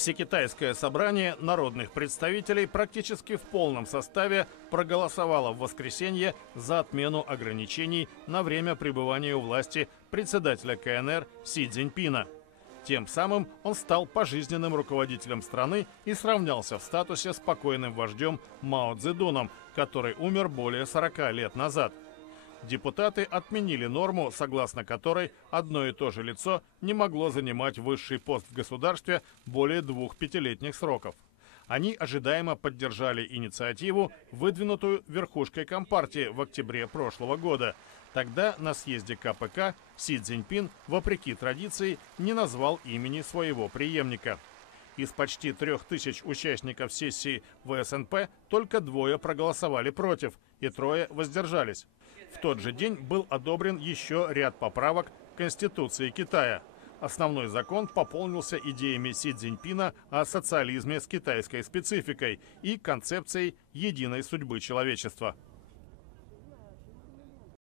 Всекитайское собрание народных представителей практически в полном составе проголосовало в воскресенье за отмену ограничений на время пребывания у власти председателя КНР Си Цзиньпина. Тем самым он стал пожизненным руководителем страны и сравнялся в статусе с покойным вождем Мао Цзэдуном, который умер более 40 лет назад. Депутаты отменили норму, согласно которой одно и то же лицо не могло занимать высший пост в государстве более 2 пятилетних сроков. Они ожидаемо поддержали инициативу, выдвинутую верхушкой Компартии в октябре прошлого года. Тогда на съезде КПК Си Цзиньпин, вопреки традиции, не назвал имени своего преемника. Из почти 3000 участников сессии ВСНП только 2 проголосовали против и 3 воздержались. В тот же день был одобрен еще ряд поправок к Конституции Китая. Основной закон пополнился идеями Си Цзиньпина о социализме с китайской спецификой и концепцией единой судьбы человечества.